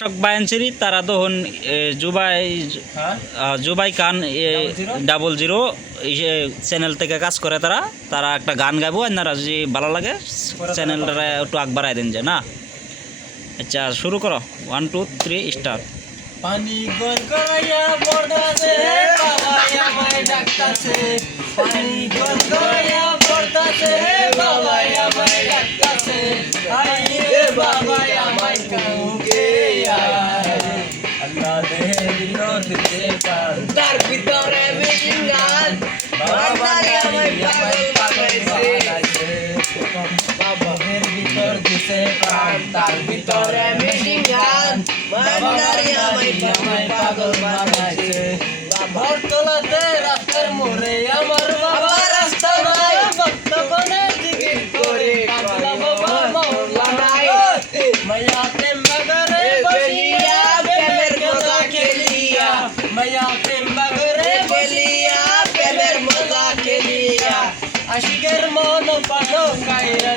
দর্শক বায়ানছিরি তারা তখন জুবাই জুবাই খান 00 এই চ্যানেল থেকে কাজ করে তারা তারা একটা গান গাবো আপনারা যদি ভালো লাগে চ্যানেলটা একটু আগ বাড়াই দেন যে না। আচ্ছা শুরু করো 1 2 3 স্টার্ট। পানি গড়গড়াইয়া পড়তাছে বাবাই আমায় ডাকতাছে, পানি গড়গড়াইয়া পড়তাছে বাবাই আমায় ডাকতাছে, আই রে বাবাই আমায় কাউকে আয় আল্লাহ দেহের ভিতর দিতে পার তার ভিতরে মেশিন গান বাবাই আমায় পাগল বানাইছে, বাবার ভিতর দিতে পার তার ভিতরে মেশিন গান বাবাই আমায় পাগল বানাইছে, বাবার তোলাতে রাস্তার মোড়ে আমার বাবা রাস্তা নাই ভক্ত বনে জিকির করে পাগলা বাবা মওলা নাই, মায়া প্রেম বাগরে বলিয়া প্রেমের মজা খেলিয়া, মায়া প্রেম বাগরে বলিয়া প্রেমের মজা খেলিয়া, আশিকের মন পানো কায়রা